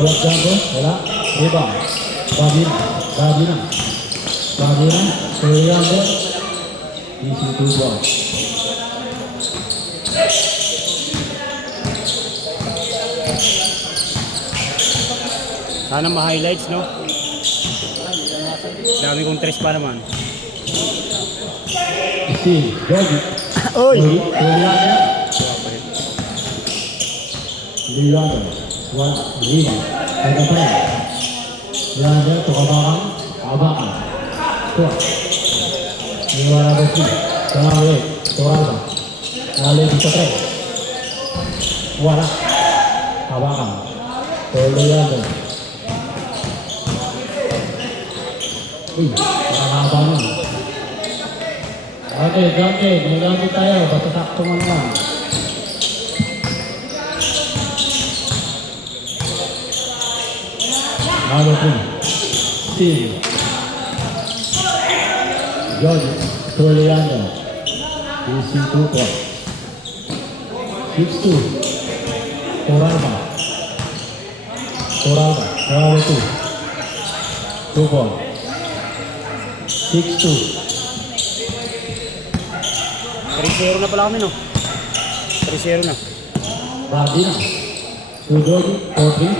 Buat jumper, wala. Rebound. Babina. Surianto. Easy 2 points. Sana ma-highlights, no? Dami kong tres pa naman. Steve, Georgie. Oy! Liliano. One, Lima. Tagapay. Liliano, tukabakan. Abakan. Kuha. Iwala besi. Tanawe. Toralba. Nali dito tre. Wala. Abakan. Liliano. Uy, nakakabangan. Okay, magamit tayo. Basta sakto man lang. Number 3, Steve. George Toliano. Easy 2 points. 6-2. Toralba. Number 2. 2 points. 6-2. 3-0 na pala kami, no? 3-0 na. Babina. George 4-3.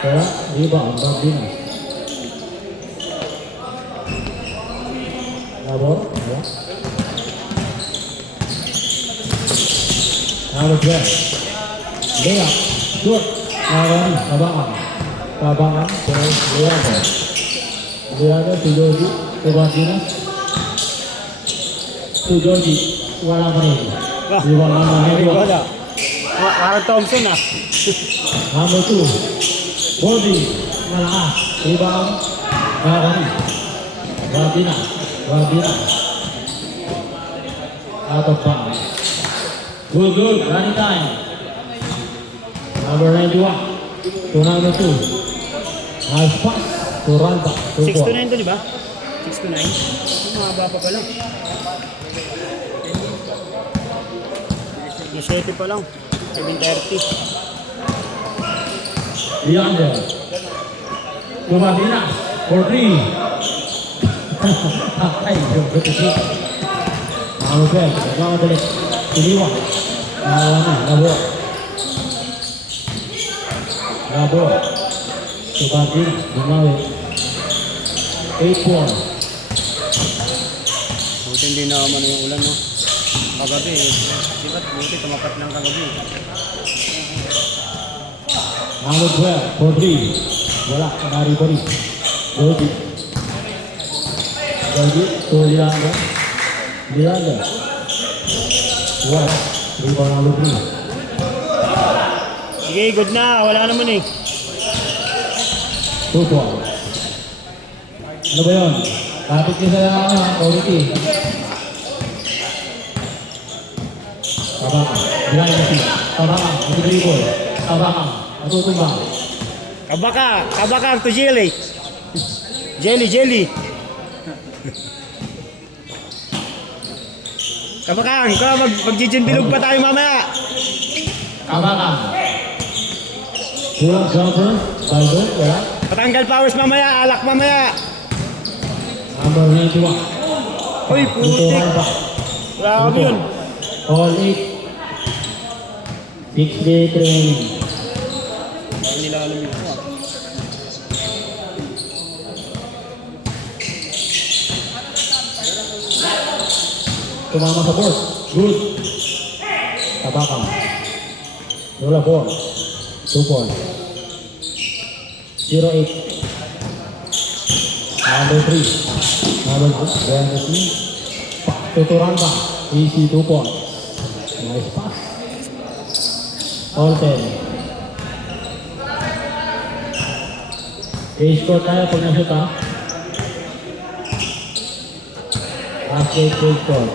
Kaya, rebound, Babina. Labor, ya. Number 12. Layup, shoot. Kabangan, terus Liado, Tujoji, Babina. Tujoji, wala pa rin. Wala. Parang Thompson, ah. Number 2. Body, malakas, rebound, Babina, out of bounds. Good, running time. Number 91, to number 2. Nice pass, to Ranta. 6-9 to, di ba? 6-9. Mahaba pa pala. 17 pa lang. 7:30. Leander. To Babina, for 3. Patay, yung betul. Number 12, nagmamadalit. Iliwa. Labor. To Babina, bumawi. 8 points. Buti hindi na naman yung ulan, no? Kagabi, di ba? Buti tumapat lang kagabi. Number 12, for 3. Wala, nari pa rin. Georgie, to Leander. Wala, rebound number 3. Sige, good na. Wala naman eh. 2 points. Ano ba yun? Kapit niya sa quality. Tabakan, behind the scene. Tabakan, ito dribble. Tabakan, matutumbang. Kabaka to Jelly. Jelly. Kabakang, mag-jijin bilog pa tayo mamaya. Tabakan. Pulang jumper, Baldo, wala. Patanggal powers mamaya, alak mamaya. Number 91. Uy, putik. Grabe yun. All 8. 6-day training. Hindi nila alam yun. Tumama sa board. Good. Tabakan. Lola 4. 2 points. 0-8. Number 3. Number 2. Behind the scene. Tuturan pa. Easy 2 points. Nice pass. All 10. I-score tayo pag na-shoot, ha. Basket full score.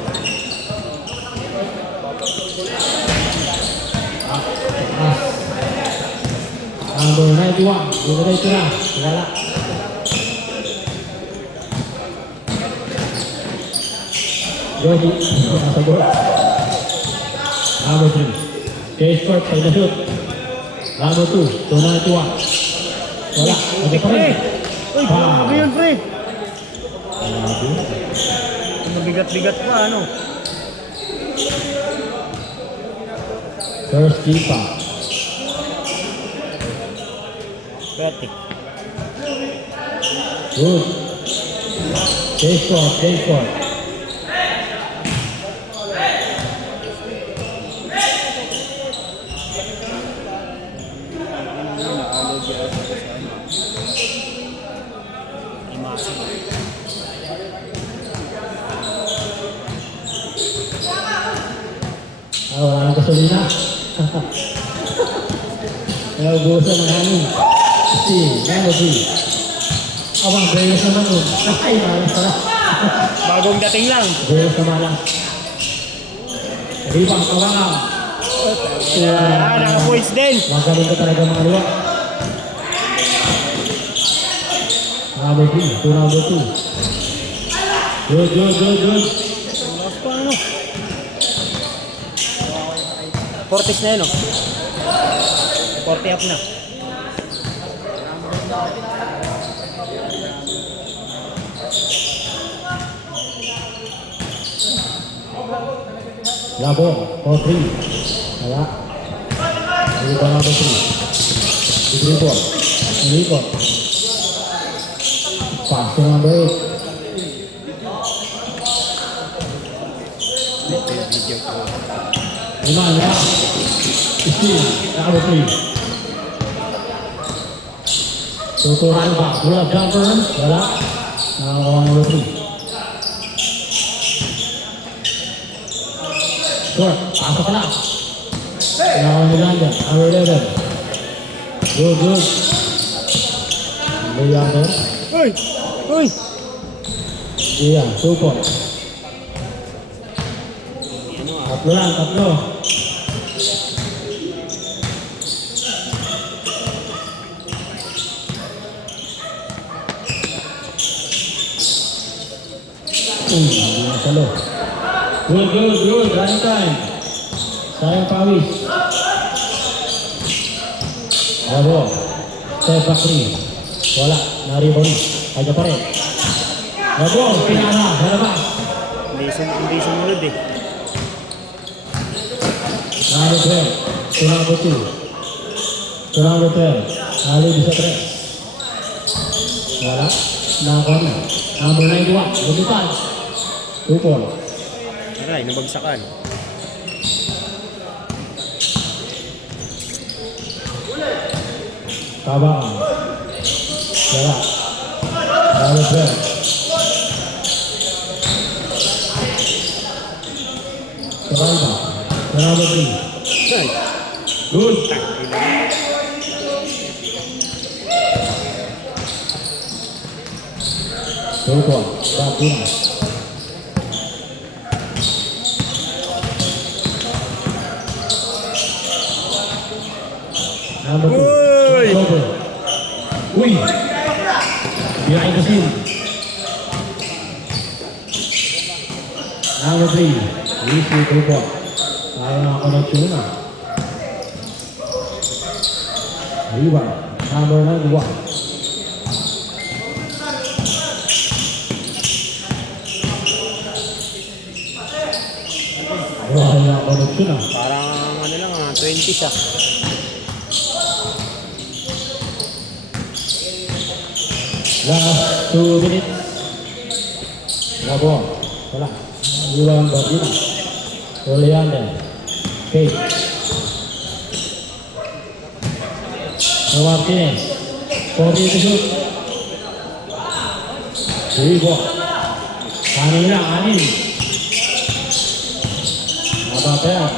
Number 91. Diretso na. Wala. Georgie. Nasa goal. Number 3. Case court. Pag na-shoot. Number 2, tunay tuwa. Wala, lagi pa rin. Uy, grabe yun, pre. Grabe. Mabigat-bigat pa, ano? First kipa. Pwede. Good. Stay short, stay short. Wala nang gasolina. Naubusan ng hangin. Melody. Abang, Breyos naman nun. Ay, malas pala. Bagong dating lang. Breyos naman lang. Ribang, kawangang. Naka-points din. Magaling ka talaga mga luwa. Number 3, to number 2. Good, good, good, good. Lakas pa, ano? Fortis na yun, oh. 40 up na. Labo, 4-3. Wala. Ribang number 3. Dribble. Dribble. Pass to number 8. Iman, ya. Steve, number 3. Tuturan ba? Wala jumper. Wala. Number 3. Short. Pasok na. Miranda. Number 11. Good, good. Miranda. Uy! Uy! Iya, 2 points. Tatlo lang, tatlo. Hindi na salo. Good, good, good. Running time. Sayang pawis. Bravo. Step back 3. Wala. Naribon. Kaya pa rin. Bravo. Pinara. Halabas. Hindi sumunod eh. Number 12. To number 2. To number 12. Hali bisa 3. Wala. Nakakuha na. Number 91. Lumitan. 2 points. Aray, nabagsakan. Tabaan. Wala. Number 12. Kabalba. To number 3. Ay! Good. Two points. Back in. Number 2. Uy! October. Uy! Behind the scene. Number 3. Easy 2 points. Ayaw na ako ng tuna. Rebound. Number 91. Ayaw na ako ng tuna. Parang ano lang, 20 siya. Last 2 minutes. Labo. Wala. Iwan Bardina. Oleander. Kate. Martinez. 40 to shoot. Rebound. Kanin lang, kanin. Apa yan?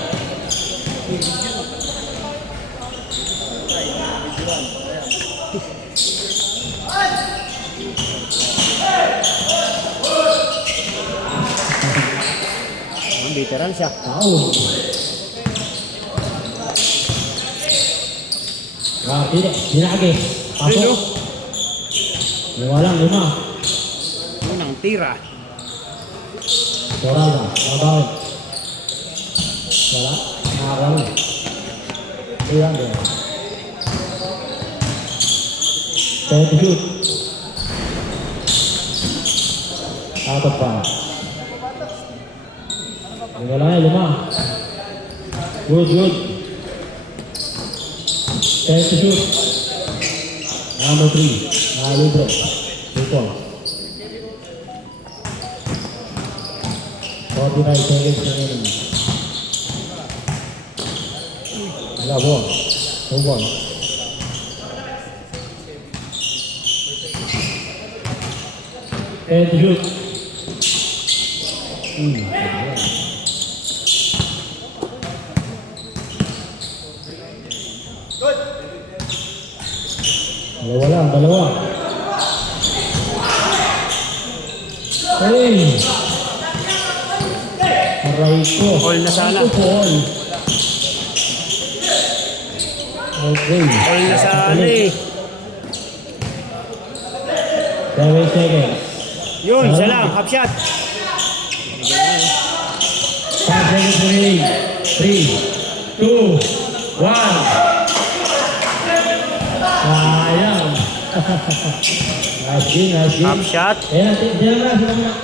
Veteran siya. Tahu. Tidak, tidak lagi. Ayun, Pasok. Walang 5. unang tira. Soraga, babawin. Wala, nakakaroon. Ilan din. 10 to shoot. Out of bounds. Wala na, 5. Good, good. 10 to shoot. Number 3. Libre. 2 points. 45 seconds remaining. Wala ball. 2 points. And shoot. Dalawa lang, dalawa. Hey! Aray ko. All na sana. All. Okay. All na sana eh. 7 seconds. Yun, isa lang, half shot. 5 seconds remaining. 3, 2, 1. Sayang. Nice game, nice game. Half shot. Ayan, diyan na.